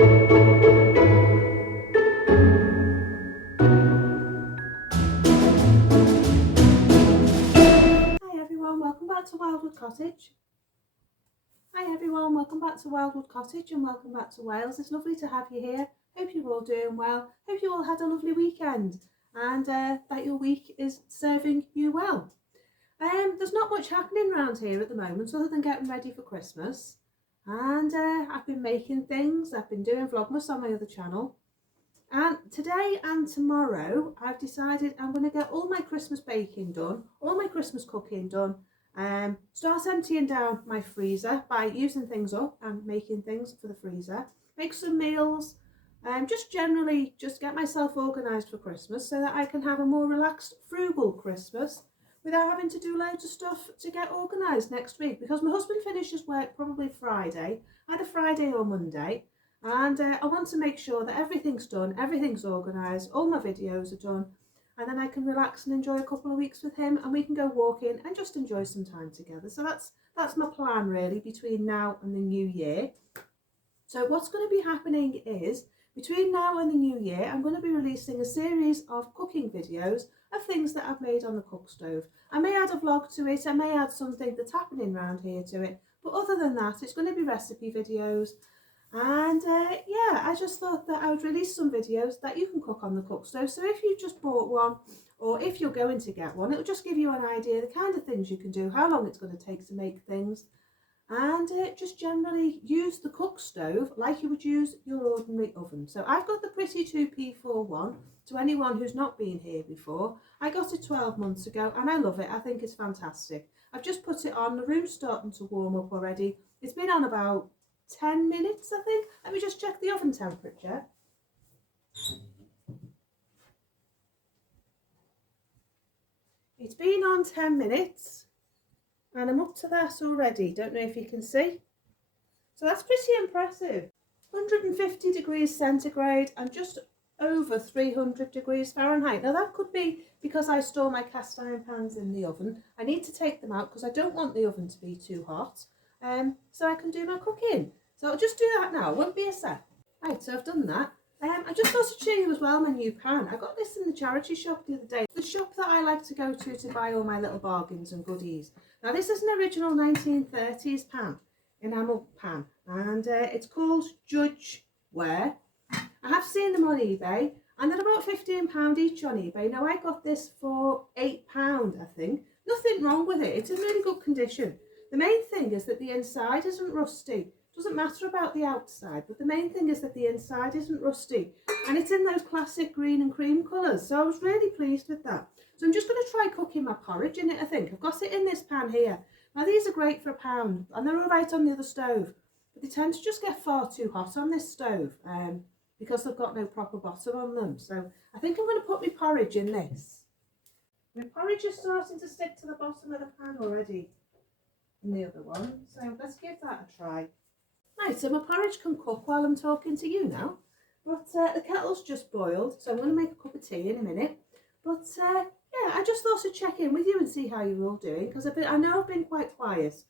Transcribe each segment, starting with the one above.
Welcome back to Wildwood Cottage. Hi everyone, welcome back to Wildwood Cottage and welcome back to Wales. It's lovely to have you here. Hope you're all doing well. Hope you all had a lovely weekend and that your week is serving you well. There's not much happening around here at the moment other than getting ready for Christmas. And I've been making things. I've been doing Vlogmas on my other channel. And today and tomorrow I've decided I'm going to get all my Christmas baking done, all my Christmas cooking done. Start emptying down my freezer by using things up and making things for the freezer. Make some meals, just generally just get myself organised for Christmas so that I can have a more relaxed, frugal Christmas without having to do loads of stuff to get organised next week, because my husband finishes work probably Friday, either Friday or Monday, and I want to make sure that everything's done, everything's organised, all my videos are done, and then I can relax and enjoy a couple of weeks with him and we can go walking and just enjoy some time together. So that's my plan really between now and the new year. So what's going to be happening is between now and the new year I'm going to be releasing a series of cooking videos of things that I've made on the cook stove. I may add a vlog to it, I may add something that's happening around here to it, but other than that it's going to be recipe videos. And yeah, I just thought that I would release some videos that you can cook on the cook stove. So if you just bought one or if you're going to get one, it'll just give you an idea the kind of things you can do, how long it's going to take to make things, and just generally use the cook stove like you would use your ordinary oven. So I've got the Pretty 2P41. To anyone who's not been here before, I got it 12 months ago and I love it. I think it's fantastic. I've just put it on, the room's starting to warm up already. It's been on about 10 minutes, I think. Let me just check the oven temperature. It's been on 10 minutes and I'm up to that already. Don't know if you can see. So that's pretty impressive. 150 degrees centigrade and just over 300 degrees Fahrenheit. Now that could be because I store my cast iron pans in the oven. I need to take them out because I don't want the oven to be too hot. So I can do my cooking. So I'll just do that now, it won't be a sec. Right, so I've done that. I just thought to show you as well my new pan. I got this in the charity shop the other day. The shop that I like to go to buy all my little bargains and goodies. Now this is an original 1930s pan, enamel pan, and it's called Judge Ware. I have seen them on eBay and they're about £15 each on eBay. Now I got this for £8, I think. Nothing wrong with it, it's in really good condition. The main thing is that the inside isn't rusty. Doesn't matter about the outside, but the main thing is that the inside isn't rusty and it's in those classic green and cream colours, so I was really pleased with that. So I'm just going to try cooking my porridge in it. I think I've got it in this pan here. Now these are great for £1 and they're all right on the other stove, but they tend to just get far too hot on this stove because they've got no proper bottom on them. So I think I'm going to put my porridge in this. My porridge is starting to stick to the bottom of the pan already in the other one, so let's give that a try. Right, so my porridge can cook while I'm talking to you now, but the kettle's just boiled, so I'm going to make a cup of tea in a minute. But yeah, I just thought I'd check in with you and see how you're all doing, because I know I've been quite quiet,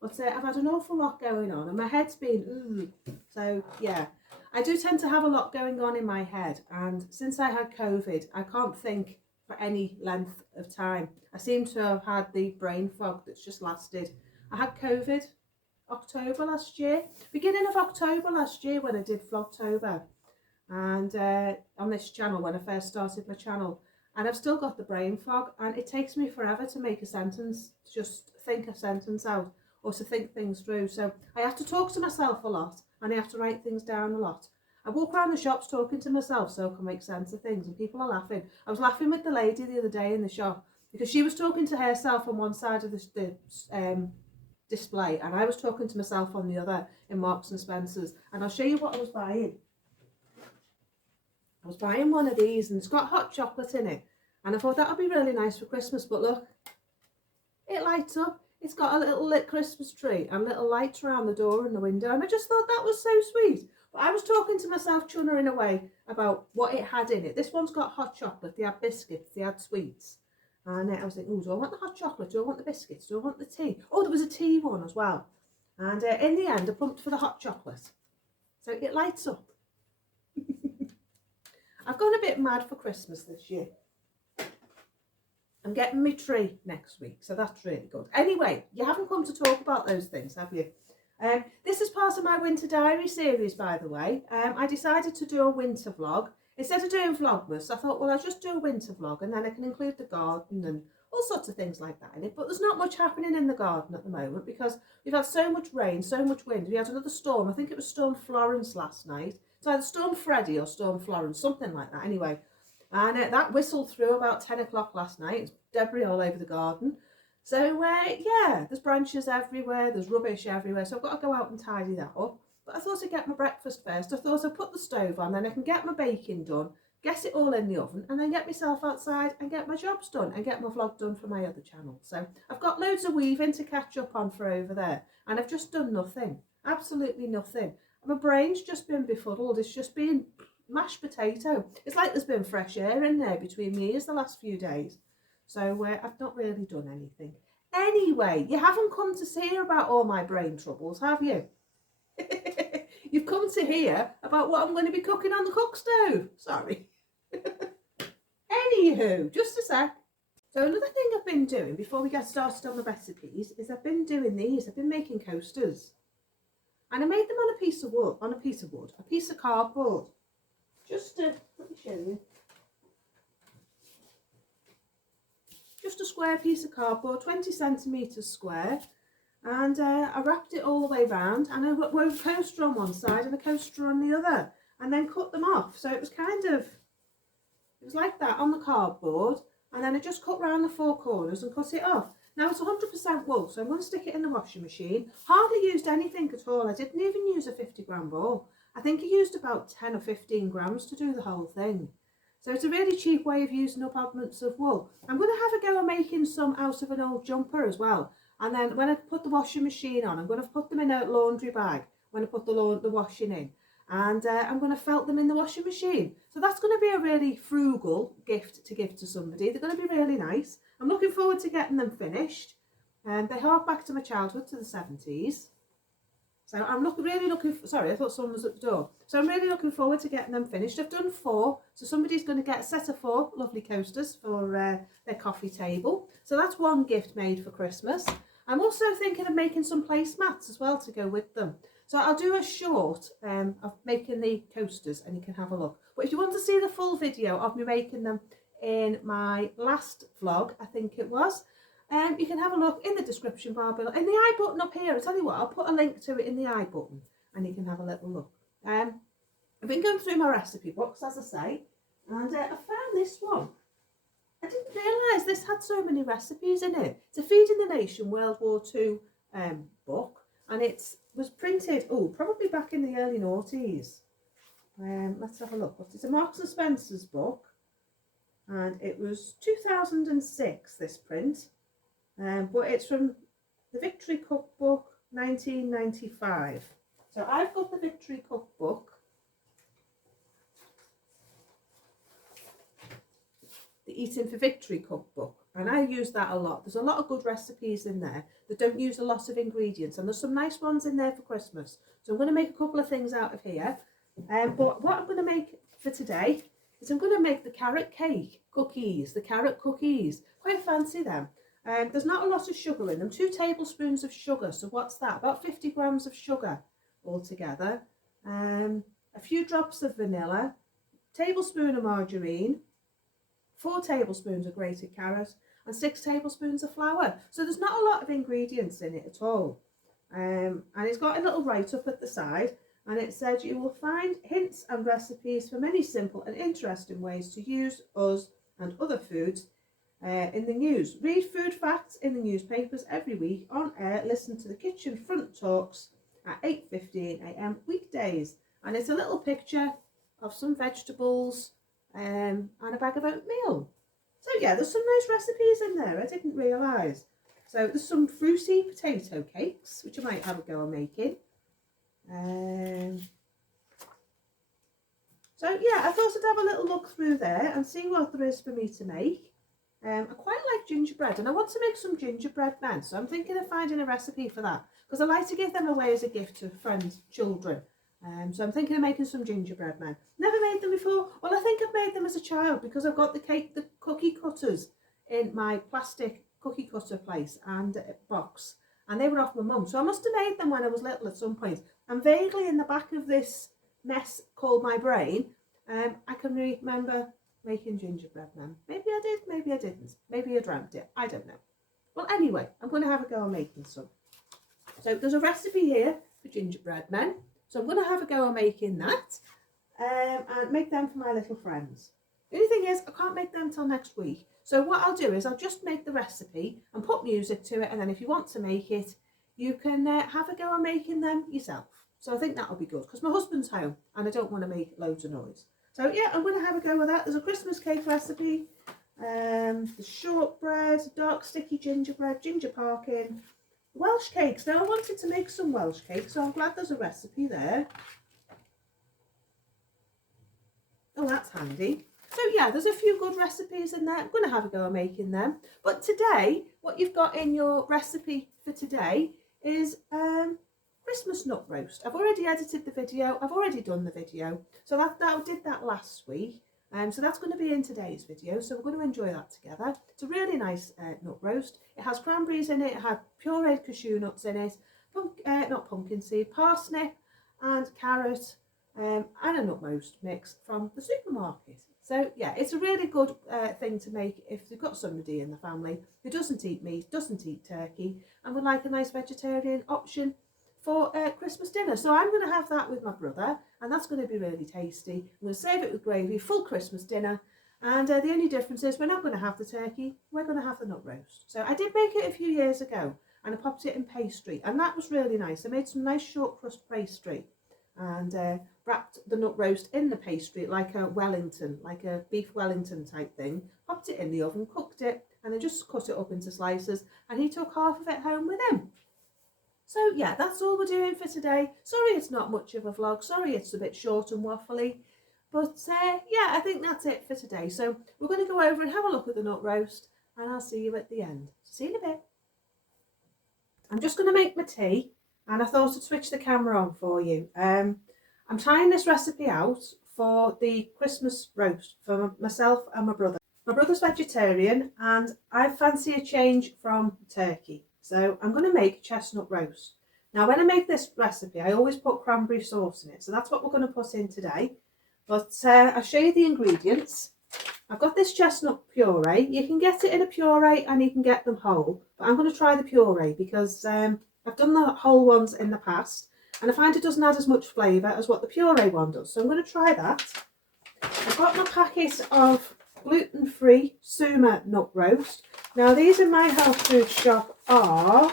but I've had an awful lot going on and my head's been, so yeah. I do tend to have a lot going on in my head, and since I had COVID, I can't think for any length of time. I seem to have had the brain fog that's just lasted. I had COVID October last year, beginning of October last year when I did Vlogtober, and on this channel when I first started my channel, and I've still got the brain fog and it takes me forever to make a sentence, to just think a sentence out or to think things through. So I have to talk to myself a lot and I have to write things down a lot. I walk around the shops talking to myself so I can make sense of things, and people are laughing. I was laughing with the lady the other day in the shop because she was talking to herself on one side of the display and I was talking to myself on the other in Marks and Spencer's, and I'll show you what I was buying. I was buying one of these and it's got hot chocolate in it, and I thought that would be really nice for Christmas, but look, it lights up. It's got a little lit Christmas tree and little lights around the door and the window, and I just thought that was so sweet. But I was talking to myself, chunnering away about what it had in it. This one's got hot chocolate, they had biscuits, they had sweets. And I was thinking, oh, do I want the hot chocolate? Do I want the biscuits? Do I want the tea? Oh, there was a tea one as well. And in the end, I plumped for the hot chocolate. So it lights up. I've gone a bit mad for Christmas this year. I'm getting my tree next week, so that's really good. Anyway, you haven't come to talk about those things, have you? This is part of my winter diary series, by the way. I decided to do a winter vlog. Instead of doing Vlogmas, I thought, well, I'll just do a winter vlog and then I can include the garden and all sorts of things like that in it. But there's not much happening in the garden at the moment because we've had so much rain, so much wind. We had another storm. I think it was Storm Florence last night. It's either Storm Freddy or Storm Florence, something like that. Anyway, and that whistled through about 10 o'clock last night. It's debris all over the garden. So, yeah, there's branches everywhere, there's rubbish everywhere, so I've got to go out and tidy that up. But I thought I'd get my breakfast first. I thought I'd put the stove on, then I can get my baking done, get it all in the oven, and then get myself outside and get my jobs done and get my vlog done for my other channel. So I've got loads of weaving to catch up on for over there, and I've just done nothing, absolutely nothing. My brain's just been befuddled, it's just been mashed potato. It's like there's been fresh air in there between me ears the last few days. So I've not really done anything. Anyway, you haven't come to hear about all my brain troubles, have you? You've come to hear about what I'm going to be cooking on the cook stove. Sorry. Anywho, just a sec. So another thing I've been doing before we get started on the recipes is I've been doing these. I've been making coasters. And I made them on a piece of wood, a piece of cardboard. Just to, let me show you. Just a square piece of cardboard, 20 centimetres square, and I wrapped it all the way round, and I wove a coaster on one side and a coaster on the other, and then cut them off. So it was like that on the cardboard, and then I just cut round the four corners and cut it off. Now it's 100% wool, so I'm going to stick it in the washing machine. Hardly used anything at all. I didn't even use a 50-gram ball. I think I used about 10 or 15 grams to do the whole thing. So it's a really cheap way of using up oddments of wool. I'm going to have a go at making some out of an old jumper as well. And then when I put the washing machine on, I'm going to put them in a laundry bag when I put the washing in. And I'm going to felt them in the washing machine. So that's going to be a really frugal gift to give to somebody. They're going to be really nice. I'm looking forward to getting them finished. They hark back to my childhood, to the 70s. So I'm really looking, sorry, I thought someone was at the door. So I'm really looking forward to getting them finished. I've done 4, so somebody's going to get a set of 4 lovely coasters for their coffee table. So that's one gift made for Christmas. I'm also thinking of making some placemats as well to go with them. So I'll do a short of making the coasters and you can have a look. But if you want to see the full video of me making them in my last vlog, I think it was, you can have a look in the description bar below. In the I button up here, I tell you what, I'll put a link to it in the I button and you can have a little look. I've been going through my recipe books, as I say, and I found this one. I didn't realise this had so many recipes in it. It's a Feeding the Nation World War II book, and it was printed, probably back in the early noughties. Let's have a look. It's a Marks and Spencer's book, and it was 2006, this print. But it's from the Victory Cookbook 1995. So I've got the Victory Cookbook. The Eating for Victory Cookbook. And I use that a lot. There's a lot of good recipes in there that don't use a lot of ingredients. And there's some nice ones in there for Christmas. So I'm going to make a couple of things out of here. But what I'm going to make for today is I'm going to make the carrot cake cookies. The carrot cookies. Quite fancy them. There's not a lot of sugar in them, 2 tablespoons of sugar, so what's that? About 50 grams of sugar altogether, a few drops of vanilla, tablespoon of margarine, 4 tablespoons of grated carrot, and 6 tablespoons of flour. So there's not a lot of ingredients in it at all. And it's got a little write-up at the side, and it said you will find hints and recipes for many simple and interesting ways to use us and other foods in the news. Read food facts in the newspapers every week on air. Listen to the kitchen front talks at 8:15 a.m. weekdays. And it's a little picture of some vegetables and a bag of oatmeal. So yeah, there's some nice recipes in there. I didn't realise. So there's some fruity potato cakes, which I might have a go at making. So yeah, I thought I'd have a little look through there and see what there is for me to make. I quite like gingerbread, and I want to make some gingerbread men, so I'm thinking of finding a recipe for that, because I like to give them away as a gift to friends, children, So I'm thinking of making some gingerbread men. Never made them before. Well, I think I've made them as a child because I've got the cookie cutters in my plastic cookie cutter place and box, and they were off my mum. So I must have made them when I was little at some point. And vaguely in the back of this mess called my brain, I can remember making gingerbread men. Maybe I did, maybe I didn't. Maybe I dreamt it. I don't know. Well, anyway, I'm going to have a go on making some. So there's a recipe here for gingerbread men. So I'm going to have a go on making that and make them for my little friends. The only thing is I can't make them till next week. So what I'll do is I'll just make the recipe and put music to it. And then if you want to make it, you can have a go on making them yourself. So I think that'll be good because my husband's home and I don't want to make loads of noise. So yeah, I'm going to have a go with that. There's a Christmas cake recipe, the shortbread, dark sticky gingerbread, ginger parkin, Welsh cakes. Now I wanted to make some Welsh cakes, so I'm glad there's a recipe there. Oh, that's handy. So yeah, there's a few good recipes in there. I'm going to have a go at making them. But today, what you've got in your recipe for today is Christmas nut roast. I've already edited the video. I've already done the video. So I did that last week. So that's going to be in today's video. So we're going to enjoy that together. It's a really nice nut roast. It has cranberries in it. It had pureed cashew nuts in it. Not pumpkin seed, parsnip and carrot and a nut roast mix from the supermarket. So yeah, it's a really good thing to make if you've got somebody in the family who doesn't eat meat, doesn't eat turkey, and would like a nice vegetarian option for Christmas dinner. So I'm going to have that with my brother, and that's going to be really tasty. I'm going to save it with gravy, full Christmas dinner, and the only difference is we're not going to have the turkey, we're going to have the nut roast. So I did make it a few years ago, and I popped it in pastry, and that was really nice. I made some nice short crust pastry and wrapped the nut roast in the pastry like a Wellington, like a beef Wellington type thing, popped it in the oven, cooked it, and then just cut it up into slices, and he took half of it home with him. So yeah, that's all we're doing for today. Sorry it's not much of a vlog, sorry it's a bit short and waffly, but yeah, I think that's it for today. So we're going to go over and have a look at the nut roast, and I'll see you at the end. See you in a bit. I'm just going to make my tea, and I thought I'd switch the camera on for you. I'm trying this recipe out for the Christmas roast for myself and my brother. My brother's vegetarian and I fancy a change from turkey. So I'm going to make chestnut roast. Now when I make this recipe, I always put cranberry sauce in it. So that's what we're going to put in today. But I'll show you the ingredients. I've got this chestnut puree. You can get it in a puree and you can get them whole. But I'm going to try the puree because I've done the whole ones in the past. And I find it doesn't add as much flavour as what the puree one does. So I'm going to try that. I've got my packet of gluten-free Suma nut roast. Now these in my health food shop are,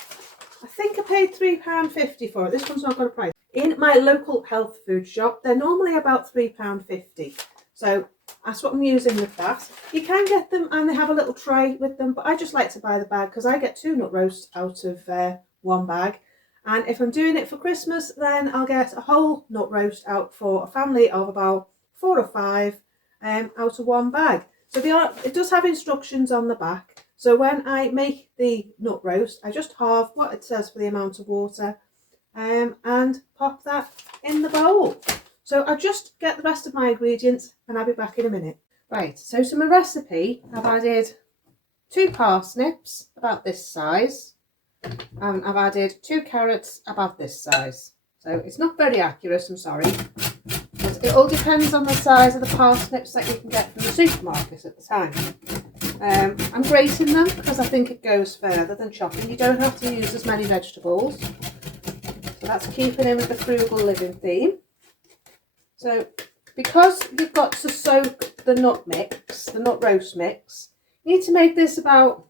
I think I paid £3.50 for it. This one's not got a price. In my local health food shop, they're normally about £3.50. So that's what I'm using with that. You can get them and they have a little tray with them, but I just like to buy the bag because I get 2 nut roasts out of one bag. And if I'm doing it for Christmas, then I'll get a whole nut roast out for a family of about 4 or 5 out of one bag. So it does have instructions on the back. So when I make the nut roast, I just halve what it says for the amount of water and pop that in the bowl. So I'll just get the rest of my ingredients and I'll be back in a minute. Right, so to my recipe, I've added 2 parsnips about this size. And I've added 2 carrots about this size. So it's not very accurate, I'm sorry. But it all depends on the size of the parsnips that you can get from the supermarket at the time. I'm grating them because I think it goes further than chopping. You don't have to use as many vegetables. So that's keeping in with the frugal living theme. So because you've got to soak the nut mix, the nut roast mix, you need to make this about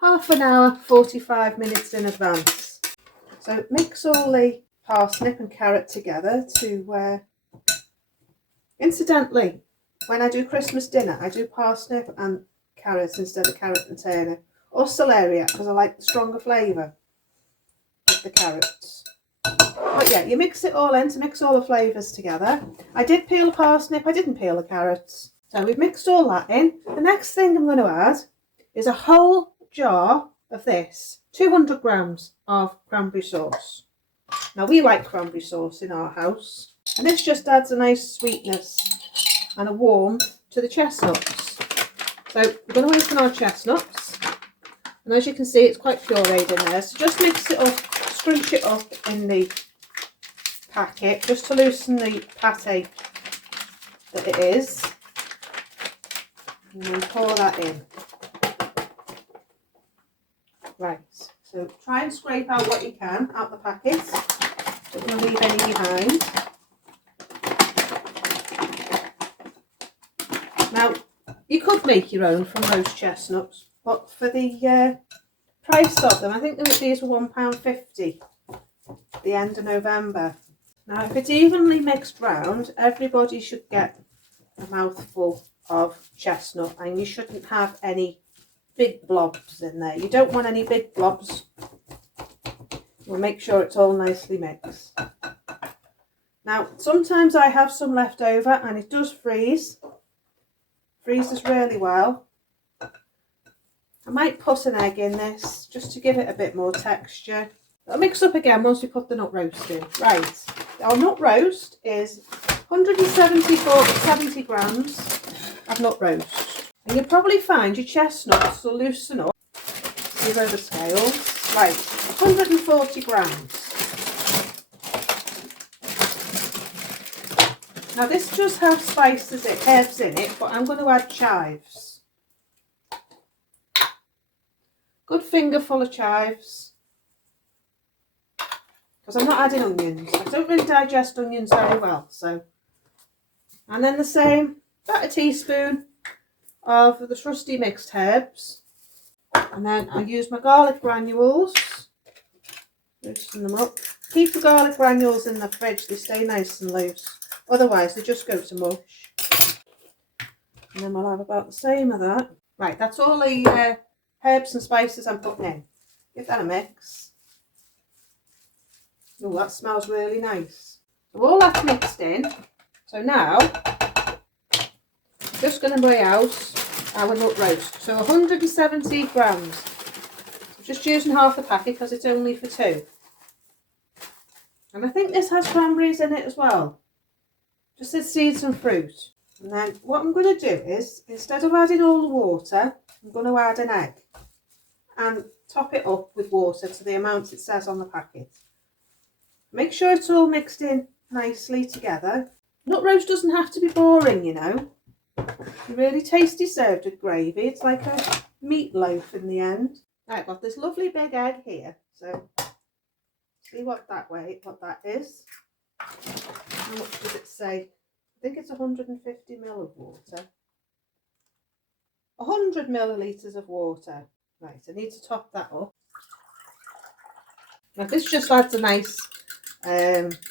half an hour, 45 minutes in advance. So mix all the parsnip and carrot together to, incidentally, when I do Christmas dinner, I do parsnip and carrots instead of carrot and turnip, or celeriac because I like the stronger flavour with the carrots. But yeah, you mix it all in to mix all the flavours together. I did peel the parsnip, I didn't peel the carrots. So we've mixed all that in. The next thing I'm going to add is a whole jar of this, 200 grams of cranberry sauce. Now we like cranberry sauce in our house, and this just adds a nice sweetness and a warmth to the chestnuts. So we're going to open our chestnuts, and as you can see it's quite pureed in there, so just mix it up, scrunch it up in the packet just to loosen the pate that it is, and then pour that in. Right, so try and scrape out what you can out the packet, don't want to leave any behind. Now you could make your own from roast chestnuts, but for the price of them, I think these were £1.50 at the end of November. Now if it's evenly mixed round, everybody should get a mouthful of chestnut, and you shouldn't have any big blobs in there. You don't want any big blobs. We'll make sure it's all nicely mixed. Now sometimes I have some left over and it does freezes really well. I might put an egg in this just to give it a bit more texture. I'll mix up again once we put the nut roast in. Right, our nut roast is 170 grams of nut roast. And you'll probably find your chestnuts will loosen up. Zero the scales. Right, 140 grams. Now this does have spices, herbs in it, but I'm going to add chives. Good fingerful of chives. Because I'm not adding onions. I don't really digest onions very well, so. And then the same, about a teaspoon of the trusty mixed herbs, and then I use my garlic granules, loosen them up. Keep the garlic granules in the fridge, they stay nice and loose, otherwise they just go to mush. And then we'll have about the same of that. Right, that's all the herbs and spices I'm putting in. Give that a mix. Oh, that smells really nice. So all that's mixed in, so now just going to weigh out our nut roast. So 170 grams. I'm just using half the packet because it's only for two. And I think this has cranberries in it as well. Just the seeds and fruit. And then what I'm going to do is, instead of adding all the water, I'm going to add an egg. And top it up with water to the amount it says on the packet. Make sure it's all mixed in nicely together. Nut roast doesn't have to be boring, you know. Really tasty served with gravy. It's like a meatloaf in the end. Right, I've got this lovely big egg here. So see what that is. How much does it say? I think it's 150 ml of water. 100 millilitres of water. Right, I need to top that up. Now this just adds a nice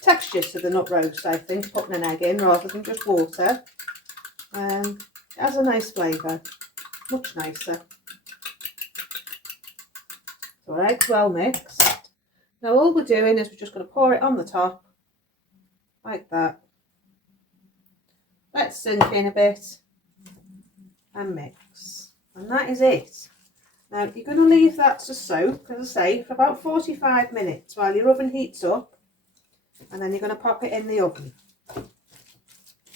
texture to the nut roast, I think, putting an egg in rather than just water. It has a nice flavour, much nicer. So our egg's well mixed. Now all we're doing is we're just going to pour it on the top, like that. Let it sink in a bit and mix. And that is it. Now you're going to leave that to soak, as I say, for about 45 minutes while your oven heats up. And then you're going to pop it in the oven. And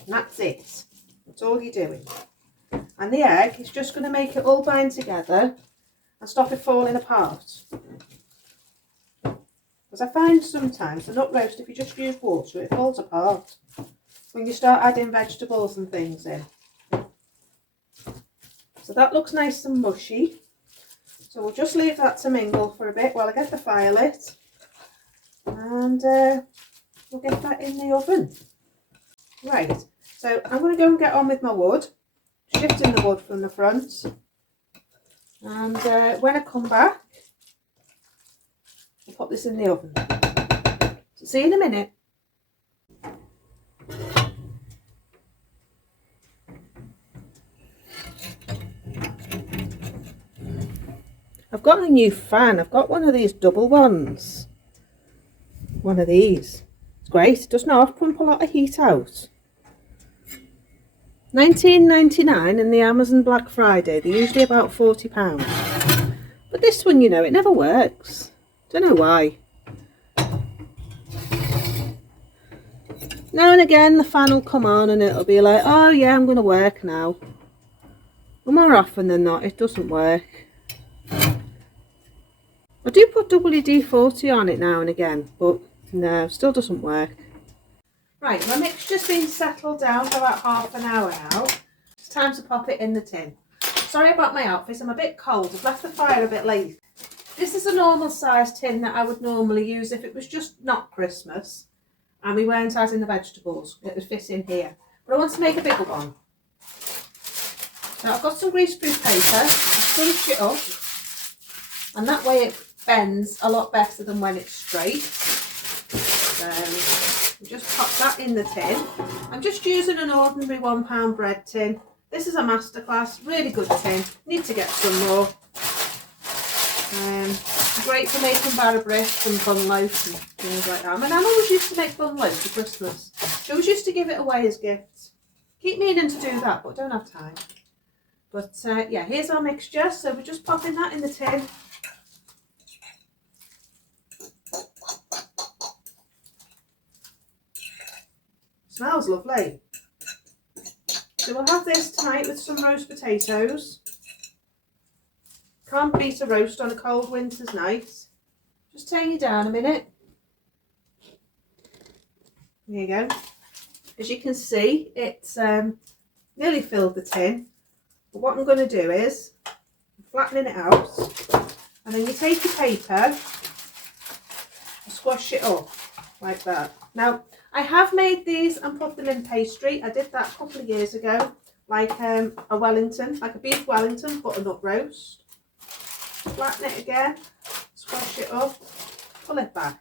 that's it. That's all you're doing. And the egg is just going to make it all bind together and stop it falling apart. Because I find sometimes the nut roast, if you just use water, it falls apart when you start adding vegetables and things in. So that looks nice and mushy. So we'll just leave that to mingle for a bit while I get the fire lit. And we'll get that in the oven. Right, so I'm going to go and get on with my wood, shifting the wood from the front. And when I come back, I'll pop this in the oven. So see you in a minute. I've got a new fan. I've got one of these double ones. One of these. It's great. It doesn't half pump a lot of heat out. £19.99 in the Amazon Black Friday. They're usually about £40. But this one, you know, it never works. Don't know why. Now and again the fan will come on and it'll be like, oh yeah, I'm going to work now. And more often than not, it doesn't work. I do put WD-40 on it now and again, but no, still doesn't work. Right, my mixture's been settled down for about half an hour now. It's time to pop it in the tin. Sorry about my outfit, I'm a bit cold. I've left the fire a bit late. This is a normal size tin that I would normally use if it was just not Christmas and we weren't adding the vegetables. It would fit in here. But I want to make a bigger one. So I've got some greaseproof paper. I've scrunched it up. And that way it bends a lot better than when it's straight. So just pop that in the tin. I'm just using an ordinary £1 bread tin. This is a masterclass, really good tin. Need to get some more. Great for making batter bricks and bun loaves and things like that. I mean, I always used to make bun loaves for Christmas. She always used to give it away as gifts. Keep meaning to do that, but don't have time. But yeah, here's our mixture. So we're just popping that in the tin. Smells lovely. So we'll have this tonight with some roast potatoes. Can't beat a roast on a cold winter's night. Just turn you down a minute. There you go. As you can see, it's nearly filled the tin. But what I'm going to do is flattening it out, and then you take your paper and squash it up like that. Now, I have made these and put them in pastry. I did that a couple of years ago, like a Wellington, like a beef Wellington, butternut roast. Flatten it again, squash it up, pull it back.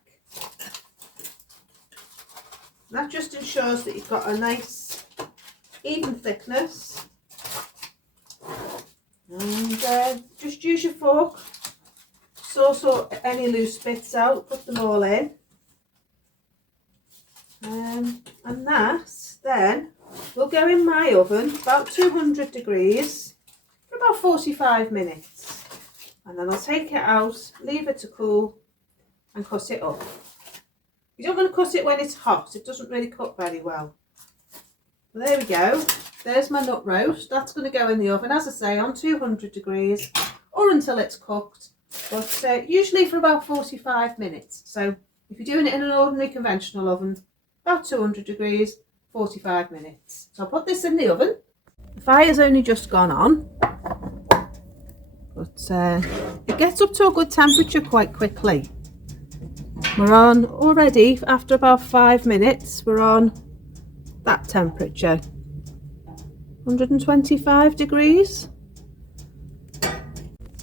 That just ensures that you've got a nice even thickness. And just use your fork, sort any loose bits out, put them all in. And that then will go in my oven about 200 degrees for about 45 minutes. And then I'll take it out, leave it to cool and cut it up. You don't want to cut it when it's hot, it doesn't really cook very well. Well, there we go, there's my nut roast. That's going to go in the oven, as I say, on 200 degrees or until it's cooked, but usually for about 45 minutes. So if you're doing it in an ordinary conventional oven, about 200 degrees, 45 minutes. So I'll put this in the oven. The fire's only just gone on, but it gets up to a good temperature quite quickly. We're on already, after about 5 minutes, we're on that temperature, 125 degrees. So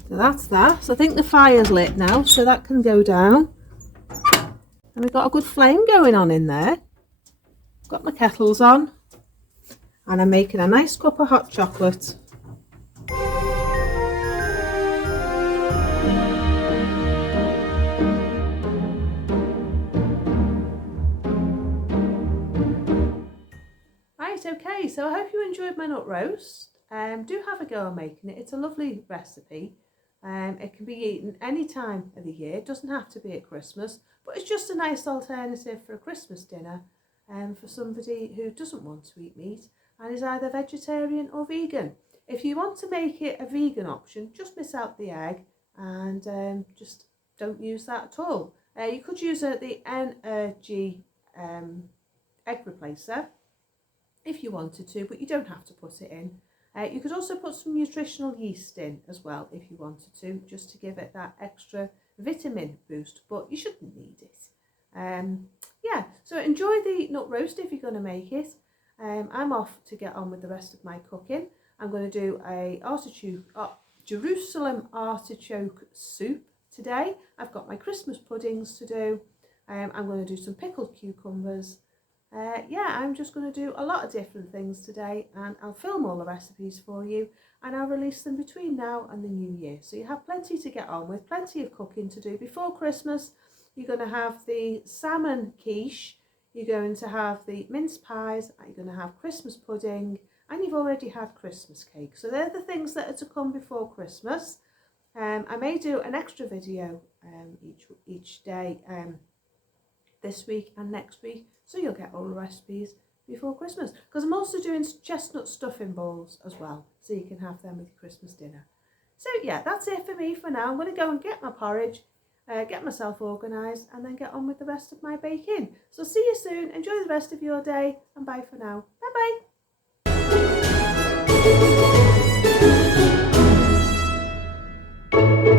that's that. So I think the fire's lit now, so that can go down. And we've got a good flame going on in there. Got my kettles on, and I'm making a nice cup of hot chocolate. Right, okay, so I hope you enjoyed my nut roast. Do have a go at making it. It's a lovely recipe. It can be eaten any time of the year. It doesn't have to be at Christmas, but it's just a nice alternative for a Christmas dinner. For somebody who doesn't want to eat meat and is either vegetarian or vegan. If you want to make it a vegan option, just miss out the egg and just don't use that at all. You could use the NG egg replacer if you wanted to, but you don't have to put it in. You could also put some nutritional yeast in as well if you wanted to, just to give it that extra vitamin boost, but you shouldn't need it. Yeah, so enjoy the nut roast if you're going to make it. I'm off to get on with the rest of my cooking. I'm going to do a Jerusalem artichoke soup today. I've got my Christmas puddings to do. I'm going to do some pickled cucumbers. Yeah, I'm just going to do a lot of different things today, and I'll film all the recipes for you and I'll release them between now and the new year. So you have plenty to get on with, plenty of cooking to do before Christmas. You're going to have the salmon quiche, you're going to have the mince pies, you're going to have Christmas pudding, and you've already had Christmas cake. So they're the things that are to come before Christmas. I may do an extra video each day this week and next week, so you'll get all the recipes before Christmas. Because I'm also doing chestnut stuffing balls as well, so you can have them with your Christmas dinner. So yeah, that's it for me for now. I'm going to go and get my porridge, get myself organised, and then get on with the rest of my baking. So see you soon, enjoy the rest of your day, and bye for now. Bye bye.